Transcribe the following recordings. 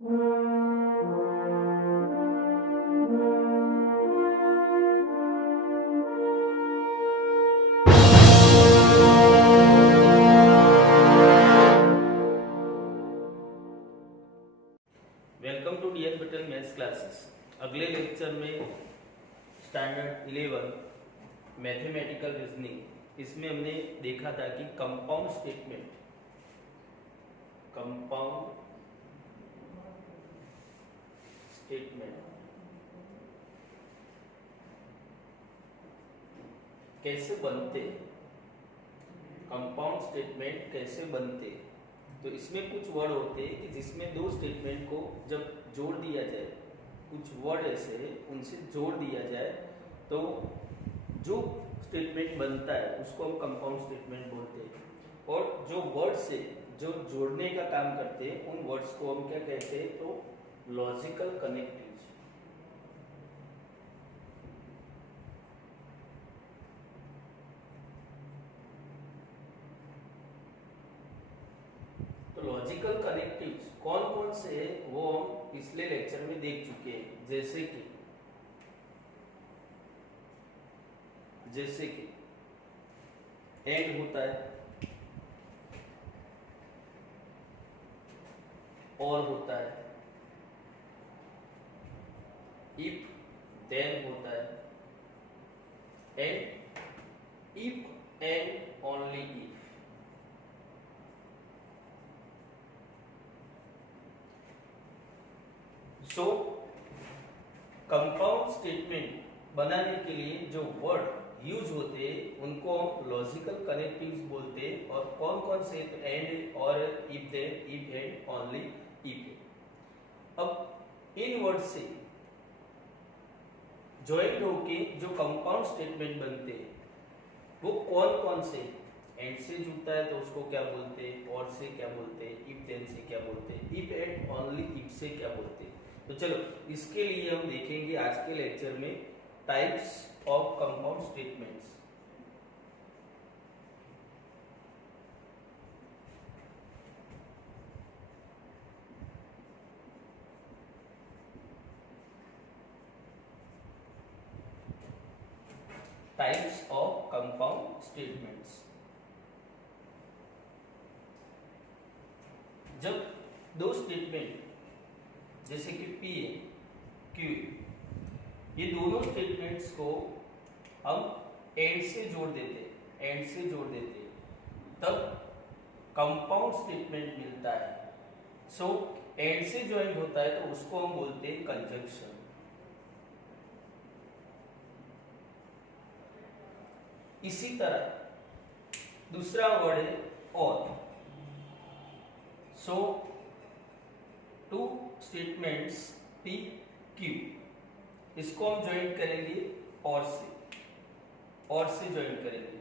Welcome to DS button maths classes. अगले lecture में standard 11 mathematical reasoning, इसमें हमने देखा था कि कंपाउंड स्टेटमेंट कैसे बनते, कंपाउंड स्टेटमेंट कैसे बनते। तो इसमें कुछ वर्ड होते हैं कि जिसमें दो स्टेटमेंट को जब जोड़ दिया जाए, कुछ वर्ड ऐसे उनसे जोड़ दिया जाए तो जो स्टेटमेंट बनता है उसको हम कंपाउंड स्टेटमेंट बोलते हैं। और जो वर्ड से जो जोड़ने का काम करते हैं उन वर्ड्स को हम क्या कहते हैं, तो लॉजिकल कनेक्टिव्स। तो लॉजिकल कनेक्टिव्स कौन कौन से है वो हम पिछले लेक्चर में देख चुके हैं। जैसे कि एंड होता है, और होता है, इफ देन होता है, and if and only if. So compound statement बनाने के लिए जो वर्ड यूज होते हैं उनको हम लॉजिकल कनेक्टिव्स बोलते हैं। और कौन कौन से, तो एंड और if then, if and only if. अब इन वर्ड से ज्वाइंट होके जो कंपाउंड स्टेटमेंट बनते हैं वो कौन कौन से, एंड से जुड़ता है तो उसको क्या बोलते हैं, और से क्या बोलते हैं, इफ देन से क्या बोलते हैं, इफ एंड ओनली इफ से क्या बोलते हैं। तो चलो इसके लिए हम देखेंगे आज के लेक्चर में types of compound statements. Types of compound statements. जब दो स्टेटमेंट जैसे कि पी ए क्यू, ये दोनों स्टेटमेंट्स को हम एंड से जोड़ देते तब कंपाउंड स्टेटमेंट मिलता है। सो एंड से ज्वाइन होता है तो उसको हम बोलते हैं कंजंक्शन। इसी तरह दूसरा वर्ड है और। सो टू स्टेटमेंट्स पी क्यू, इसको हम ज्वाइन करेंगे और से ज्वाइन करेंगे,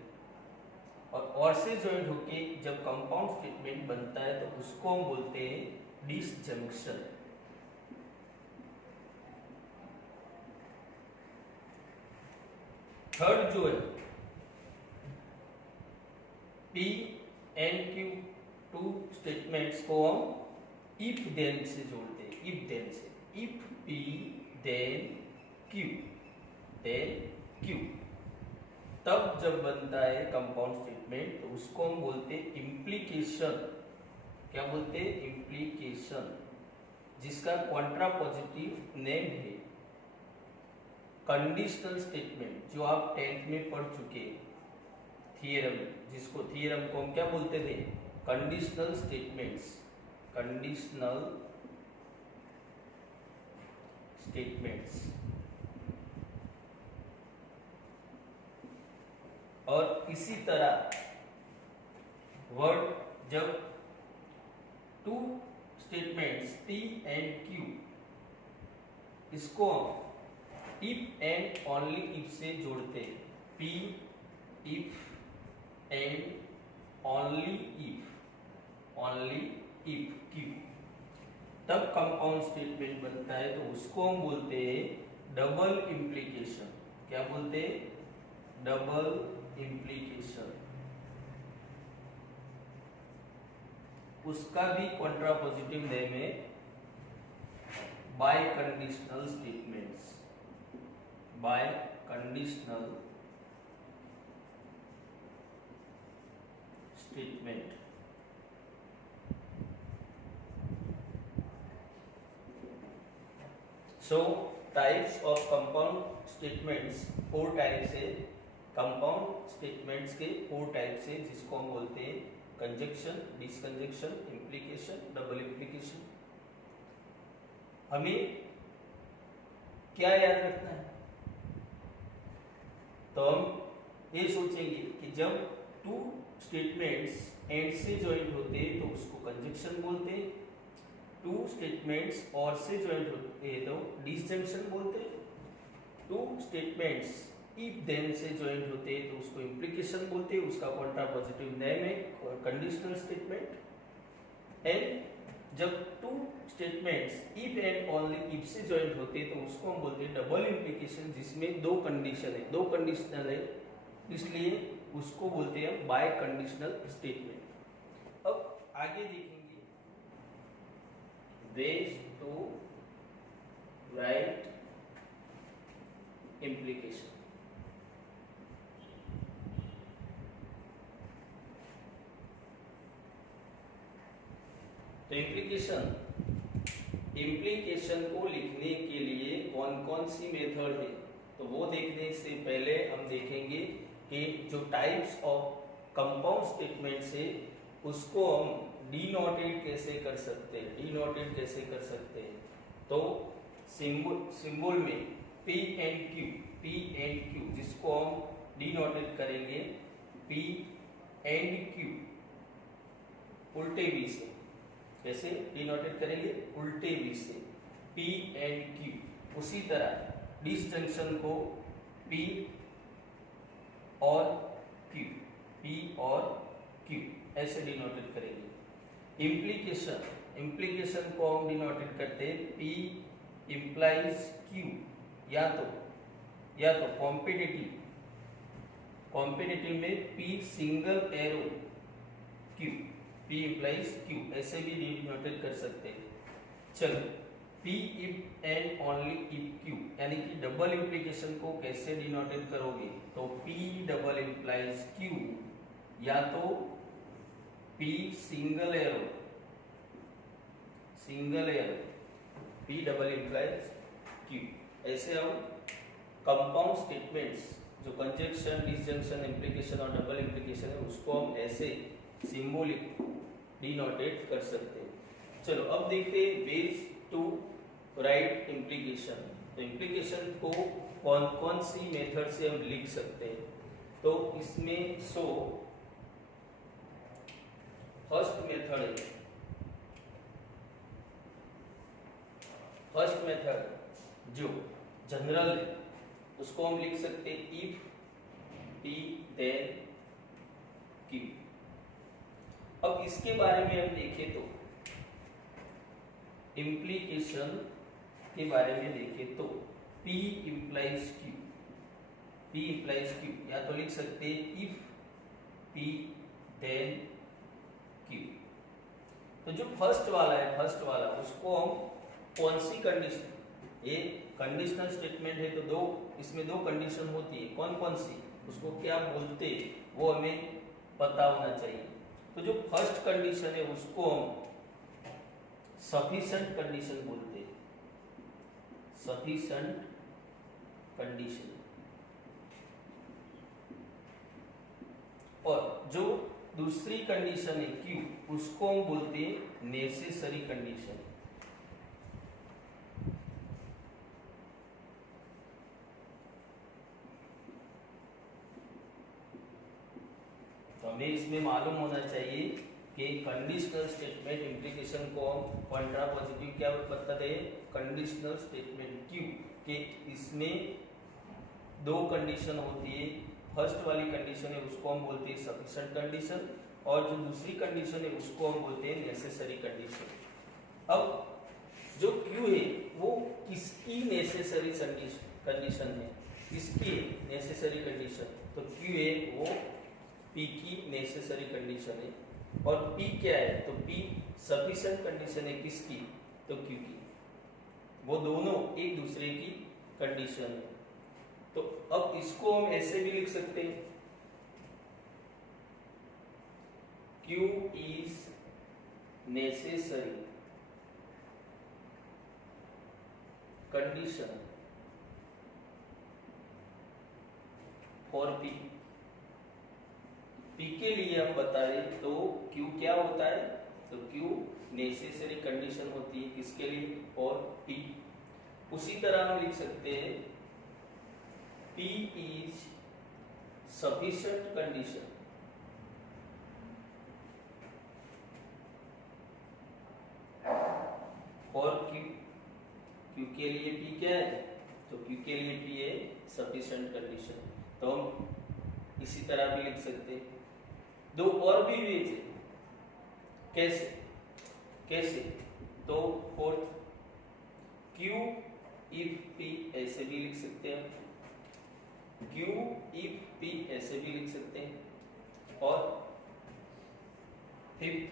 और से ज्वाइन होके जब कंपाउंड स्टेटमेंट बनता है तो उसको हम बोलते हैं डिसजंक्शन। थर्ड जो है P and Q, two statements को हम इफ देन से जोड़ते हैं, इफ पी देन क्यू, तब जब बनता है कंपाउंड स्टेटमेंट तो उसको हम बोलते हैं इम्प्लीकेशन। क्या बोलते हैं, इम्प्लीकेशन, जिसका कॉन्ट्रापोजिटिव नेम है कंडीशनल स्टेटमेंट, जो आप 10th में पढ़ चुके हैं। थियरम, जिसको थियरम को हम क्या बोलते थे, कंडीशनल स्टेटमेंट्स। और इसी तरह वर्ड जब two statements P and Q, इसको हम इफ एंड ओनली इफ से जोड़ते हैं, P if and only if Q, तब कंपाउंड स्टेटमेंट बनता है तो उसको हम बोलते हैं डबल इम्प्लीकेशन। क्या बोलते हैं, डबल इम्प्लीकेशन। उसका भी कॉन्ट्रापोजिटिव नेम है bye conditional statements, bye conditional statement. So types of compound statements, 4 types है कंपाउंड स्टेटमेंट्स के, 4 टाइप्स है जिसको हम बोलते हैं कंजक्शन, डिसकंजक्शन, इम्प्लीकेशन, डबल इम्प्लीकेशन। हमें क्या याद रखना है? तो हम ये सोचेंगे कि जब 2 स्टेटमेंट्स एंड से ज्वाइंट होते हैं तो उसको कंजक्शन बोलते हैं, 2 स्टेटमेंट्स और से ज्वाइंट होते हैं तो डिसजंक्शन बोलते हैं, 2 स्टेटमेंट्स इफ देन से ज्वाइंट होते हैं तो उसको इम्प्लीकेशन बोलते हैं, उसका कॉन्ट्रापोजिटिव नेम है कंडीशनल स्टेटमेंट। एंड जब 2 statements if and only if से ज्वाइंट होते हैं तो उसको हम बोलते हैं डबल इम्प्लीकेशन, जिसमें 2 कंडीशन है, 2 कंडीशनल है, इसलिए उसको बोलते हैं बाय कंडीशनल स्टेटमेंट। अब आगे देखेंगे वेज टू राइट इम्प्लीकेशन। तो इम्प्लीकेशन को लिखने के लिए कौन कौन सी मेथड है, तो वो देखने से पहले हम देखेंगे कि जो टाइप्स ऑफ कंपाउंड स्टेटमेंट्स है उसको हम डिनोटेड कैसे कर सकते हैं, डिनोटेड कैसे कर सकते हैं। तो सिंबल में P एंड Q जिसको हम डिनोटेड करेंगे P एंड Q उल्टे V से, कैसे डिनोटेड करेंगे? उल्टे V से P एंड Q। उसी तरह डिसजंक्शन को P और Q, P और Q ऐसे डिनोटेड करेंगे। इम्प्लीकेशन को हम डिनोटेड करते हैं P इम्प्लाइज Q, या तो कॉम्पिटिटिव में P single arrow Q, P implies Q ऐसे भी डिनोटेड कर सकते हैं। चलो P if and only if Q, यानी कि डबल इम्प्लीकेशन को कैसे डिनोटेड करोगे? तो P डबल इम्प्लाइज Q, या तो P single arrow P double implies Q। ऐसे हम कंपाउंड स्टेटमेंट्स जो कंजक्शन, डिसजंक्शन, इम्प्लीकेशन और डबल इम्प्लीकेशन है उसको हम ऐसे सिंबॉलिक डिनोटेट कर सकते हैं। चलो अब देखते हैं वेज टू राइट इम्प्लीकेशन। तो इम्प्लीकेशन को कौन कौन सी मेथड से हम लिख सकते हैं? तो इसमें फर्स्ट मेथड जो जनरल है उसको हम लिख सकते हैं इफ P then Q। अब इसके बारे में हम देखें तो इम्प्लीकेशन के बारे में देखें तो P इम्प्लाइज Q, या तो लिख सकते हैं इफ P then Q। तो जो फर्स्ट वाला उसको हम कौन सी कंडीशन, ये कंडीशनल स्टेटमेंट है तो इसमें दो कंडीशन होती है, कौन कौन सी, उसको क्या बोलते वो हमें पता होना चाहिए। तो जो फर्स्ट कंडीशन है उसको हम सफिशिएंट कंडीशन बोलते हैं, सफिशिएंट कंडीशन। और जो दूसरी कंडीशन है Q उसको हम बोलते हैं नेसेसरी कंडीशन। हमें इसमें मालूम होना चाहिए कि कंडीशनल स्टेटमेंट इम्प्लीकेशन को हम कॉन्ट्रापोजिटिव क्या बताते हैं? कंडीशनल स्टेटमेंट Q के इसमें दो कंडीशन होती है। फर्स्ट वाली कंडीशन है उसको हम बोलते हैं सफिशिएंट कंडीशन, और जो दूसरी कंडीशन है उसको हम बोलते हैं नेसेसरी कंडीशन। अब जो Q है वो किसकी नेसेसरी कंडीशन है? किसकी नेसेसरी कंडीशन? तो Q है वो P की नेसेसरी कंडीशन है, और P क्या है? तो P सफिशिएंट कंडीशन है किसकी? तो Q की। वो दोनों एक दूसरे की कंडीशन है। तो अब इसको हम ऐसे भी लिख सकते हैं, Q is necessary condition for P। P के लिए हम बताएं तो Q क्या होता है, तो Q नेसेसरी कंडीशन होती है किसके लिए, और P। उसी तरह हम लिख सकते हैं P is sufficient condition for Q। Q के लिए P क्या है, तो Q के लिए P है sufficient condition। तो हम इसी तरह भी लिख सकते हैं। दो और भी वेज है, कैसे कैसे, तो फोर्थ Q if P ऐसे भी लिख सकते हैं, Q if P ऐसे भी लिख सकते हैं, और फिफ्थ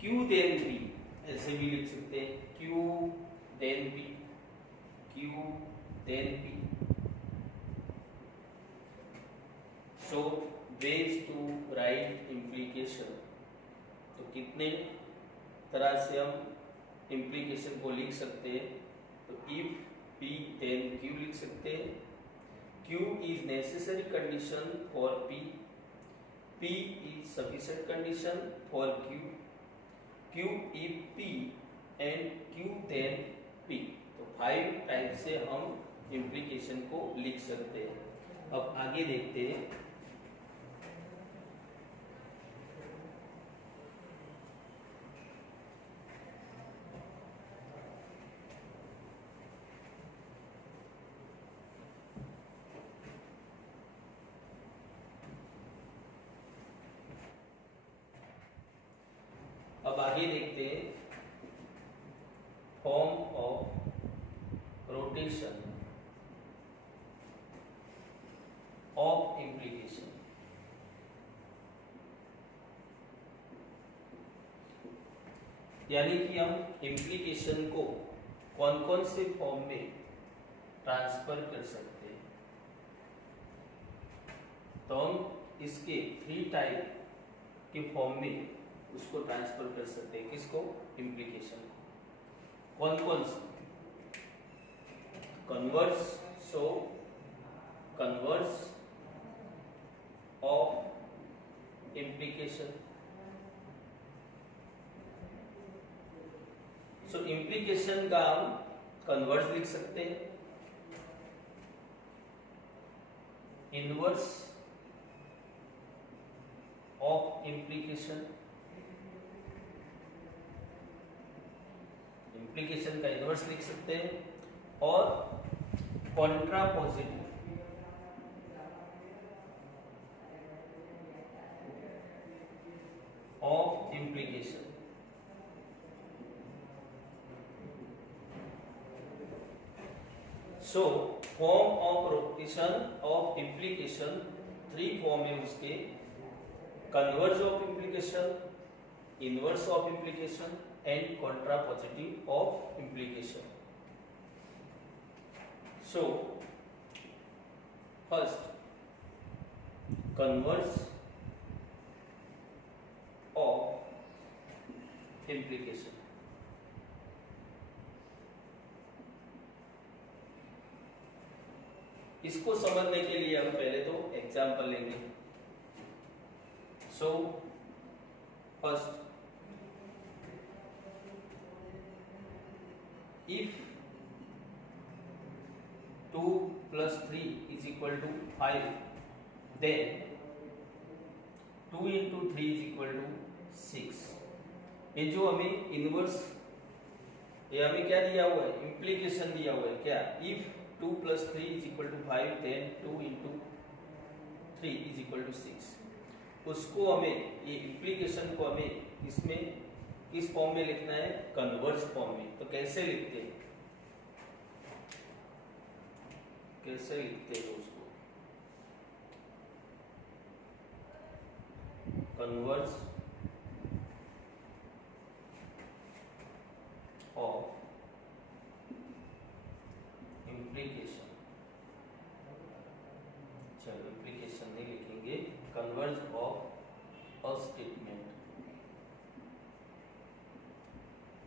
Q then P ऐसे भी लिख सकते हैं, Q then P, Q then P। So ways to write implication। तो कितने तरह से हम implication को लिख सकते हैं, तो if P then Q लिख सकते हैं, Q is necessary condition for P, P is sufficient condition for Q, Q if P and Q then P। तो 5 टाइप से हम implication को लिख सकते हैं। अब आगे देखते हैं, form of rotation of implication. यानी कि हम इम्प्लीकेशन को कौन कौन से फॉर्म में ट्रांसफर कर सकते हैं। तो हम इसके 3 टाइप के फॉर्म में उसको ट्रांसफर कर सकते हैं। किसको, इम्प्लीकेशन को। कौन कौन से, converse, so converse of implication. So implication का हम कन्वर्स लिख सकते हैं, इनवर्स ऑफ इम्प्लीकेशन। इम्प्लीकेशन का इनवर्स लिख सकते हैं, और contrapositive of implication. So form of rotation of implication 3 form है उसके, converse of implication, inverse of implication and contrapositive of implication. So first, converse of implication। इसको समझने के लिए हम पहले तो एग्जाम्पल लेंगे। So first, if 2 plus 3 is equal to 5, then 2 into 3 is equal to 6। ये जो हमें इनवर्स, ये हमें क्या दिया हुआ है, इम्प्लीकेशन दिया हुआ है क्या, if 2 plus 3 is equal to 5 then 2 into 3 is equal to 6। उसको हमें, ये इम्प्लीकेशन को हमें इसमें किस फॉर्म में लिखना है, कन्वर्स फॉर्म में। तो कैसे लिखते हैं, कैसे लिखते हैं उसको, कन्वर्स ऑफ implication, चलो implication नहीं लिखेंगे, converge of a statement।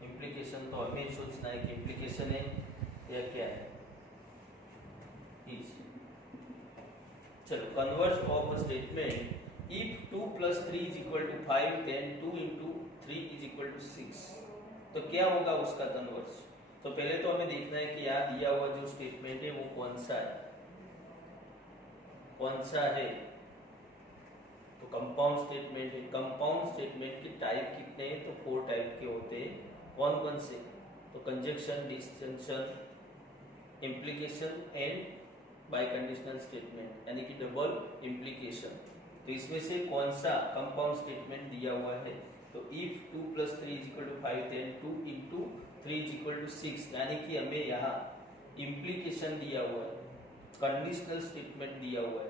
implication तो हमें सोचना है कि implication है या क्या है। चलो converge of a statement if 2 plus 3 is equal to 5 then 2 into 3 is equal to 6, तो क्या होगा उसका कन्वर्ज। तो पहले तो हमें देखना है कि यहाँ दिया हुआ जो स्टेटमेंट है वो कौन सा है, कौन सा है। तो कंपाउंड स्टेटमेंट है। कंपाउंड स्टेटमेंट की टाइप कितने हैं, तो 4 टाइप के होते हैं। कौन कौन से, तो conjunction, disjunction, implication and bye conditional statement, यानी कि डबल इम्प्लीकेशन। तो इसमें से कौन सा कंपाउंड स्टेटमेंट दिया हुआ है, तो if 2 plus 3 is equal to 5 then 2 into 3 is equal to 6, यानी कि हमें यहाँ इम्प्लीकेशन दिया हुआ है, कंडीशनल स्टेटमेंट दिया हुआ है,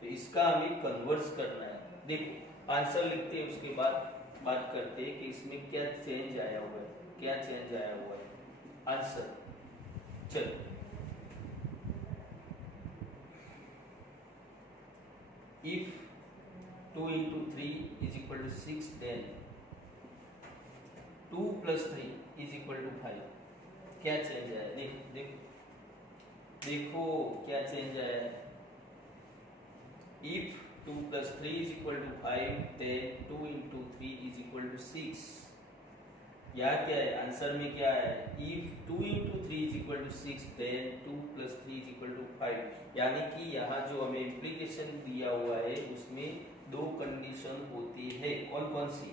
तो इसका हमें कन्वर्स करना है। देखो आंसर लिखते हैं, उसके बाद बात करते हैं कि इसमें क्या चेंज आया हुआ है, क्या चेंज आया हुआ है आंसर। चलो if 2 into 3 is equal to 6 then 2 plus 3 is equal to 5, क्या चेंज आया, देखो देखो देखो क्या चेंज आया है। if 2 plus 3 is equal to 5 then 2 into 3 is equal to 6, यहाँ क्या है आंसर में, क्या है if 2 into 3 is equal to 6 then 2 plus 3 is equal to 5, यानी कि यहाँ जो हमें इम्प्लीकेशन दिया हुआ है उसमें 2 कंडीशन होती है। कौन कौन सी,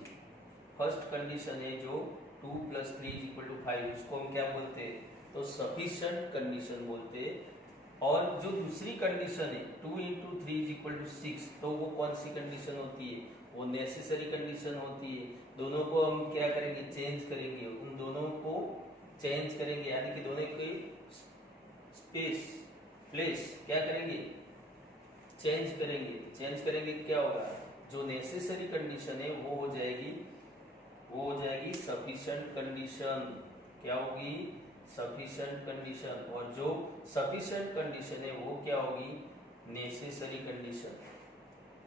फर्स्ट कंडीशन है जो 2 plus 3 is equal to 5, उसको हम क्या बोलते हैं, तो सफिशिएंट कंडीशन बोलते हैं। और जो दूसरी कंडीशन है 2 into 3 is equal to 6, तो वो कौन सी कंडीशन होती है, वो नेसेसरी कंडीशन होती है। दोनों को हम क्या करेंगे, चेंज करेंगे, उन दोनों को चेंज करेंगे, यानी कि दोनों की स्पेस प्लेस क्या करेंगे, चेंज करेंगे। चेंज करेंगे क्या होगा, जो नेसेसरी कंडीशन है वो हो जाएगी सफिशिएंट कंडीशन। क्या होगी, सफिशिएंट कंडीशन। और जो सफिशिएंट कंडीशन है वो क्या होगी, नेसेसरी कंडीशन।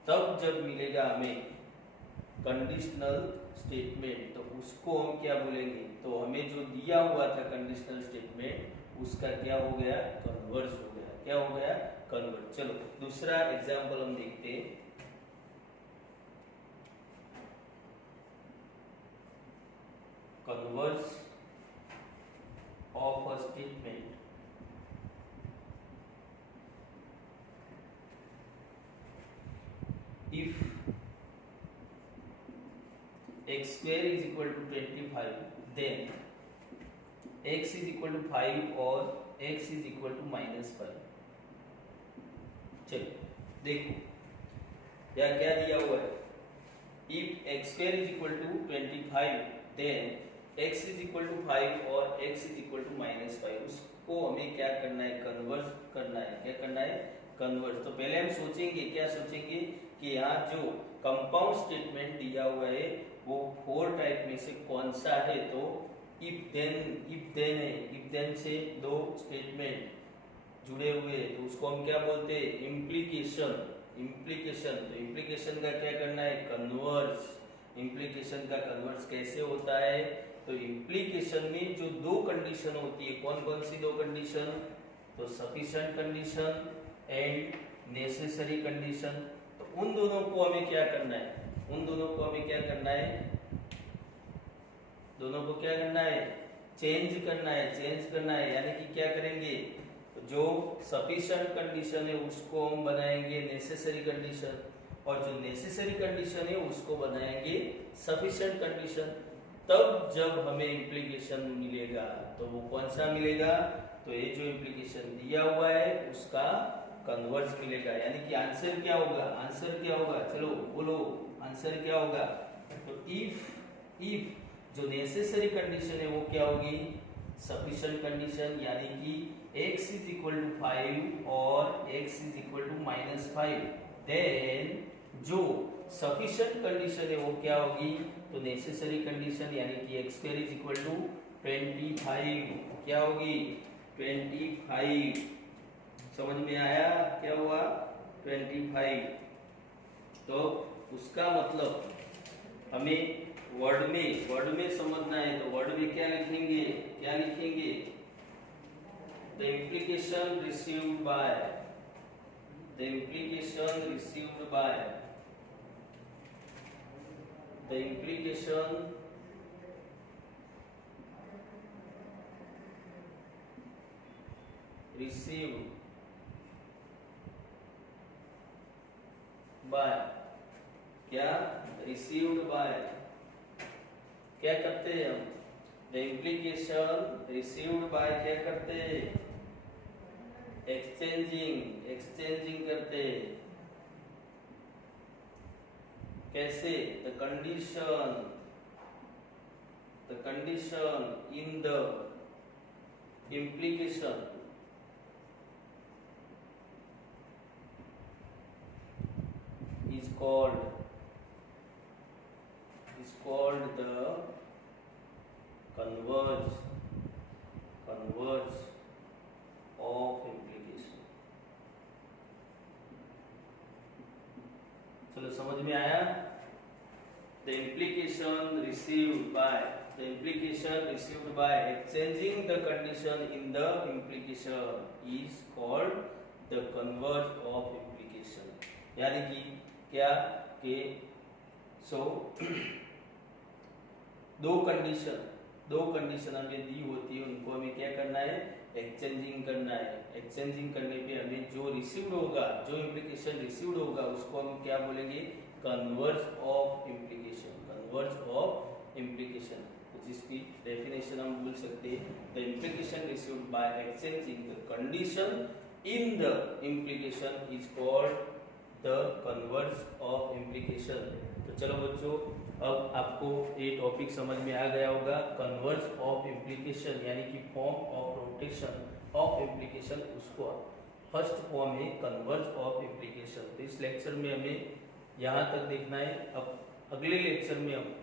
तब जब मिलेगा हमें कंडीशनल स्टेटमेंट, तो उसको हम क्या बोलेंगे, तो हमें जो दिया हुआ था कंडीशनल स्टेटमेंट उसका क्या हो गया, कन्वर्ज हो गया। क्या हो गया, कन्वर्ज। चलो दूसरा एग्जांपल हम देखते हैं। Converse of a statement if x square is equal to 25 then x is equal to 5 और x is equal to -5। चलो देखो यहाँ क्या दिया हुआ है, if x square is equal to 25 then x is equal to 5 और x is equal to -5, उसको हमें क्या करना है, कन्वर्ज करना है। क्या करना है, कन्वर्ज। तो पहले हम सोचेंगे, क्या सोचेंगे कि यहाँ जो कंपाउंड स्टेटमेंट दिया हुआ है वो 4 टाइप में से कौन सा है, तो इफ देन है। इफ देन से 2 स्टेटमेंट जुड़े हुए हैं, तो उसको हम क्या बोलते हैं, इम्प्लीकेशन। तो इम्प्लीकेशन का क्या करना है, कन्वर्ज। इम्प्लीकेशन का कन्वर्ज कैसे होता है, तो इम्प्लीकेशन में जो 2 कंडीशन होती है, कौन कौन सी 2 कंडीशन, तो sufficient condition and necessary condition. तो उन दोनों को हमें क्या करना है, दोनों को क्या करना है, चेंज करना है। यानी कि क्या करेंगे, जो सफिशिएंट कंडीशन है उसको हम बनाएंगे नेसेसरी कंडीशन, और जो नेसेसरी कंडीशन है उसको बनाएंगे सफिशिएंट कंडीशन। तब जब हमें इम्प्लीकेशन मिलेगा, तो वो कौन सा मिलेगा, तो ये जो इम्प्लीकेशन दिया हुआ है उसका कन्वर्ज मिलेगा। यानी कि आंसर क्या होगा, चलो बोलो आंसर क्या होगा। तो इफ जो नेसेसरी कंडीशन है वो क्या होगी, सफिशिएंट कंडीशन, यानी कि x is equal to 5 और x is equal to -5, then जो सफिशिएंट कंडीशन है वो क्या होगी, तो नेसेसरी कंडीशन, यानी कि x square is equal to 25, क्या होगी 25 समझ में आया क्या हुआ 25। तो उसका मतलब हमें वर्ड में समझना है, तो वर्ड में क्या लिखेंगे, the implication received by, the implication received by, the implication received by, क्या रिसीव्ड बाय, क्या करते हैं हम, द इम्प्लीकेशन रिसीव्ड बाय क्या करते हैं, एक्सचेंजिंग करते हैं। कैसे, the condition in the implication is called the converge of implication। चलो समझ में आया। The implication received by exchanging the condition in the implication is called the converge of implication। यानी कि क्या के दो कंडीशन हमें दी होती है, उनको हमें क्या करना है, एक्सचेंजिंग करना है। एक्सचेंजिंग करने पे हमें जो रिसीव्ड होगा, जो इम्प्लीकेशन रिसीव्ड होगा उसको हम क्या बोलेंगे, कन्वर्ज ऑफ इम्प्लीकेशन। तो जिसकी डेफिनेशन हम बोल सकते हैं, the implication received by exchanging the condition in the implication is called the converse of implication. तो चलो बच्चों, अब आपको ये टॉपिक समझ में आ गया होगा, कन्वर्ज ऑफ इम्प्लीकेशन यानी कि form of rotation of implication, उसको फर्स्ट फॉर्म है कन्वर्ज ऑफ इम्प्लीकेशन। तो इस लेक्चर में हमें यहाँ तक देखना है। अब अगले लेक्चर में हम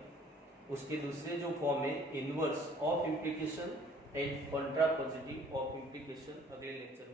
उसके दूसरे जो फॉर्म है, inverse of implication and contrapositive of implication, अगले लेक्चर में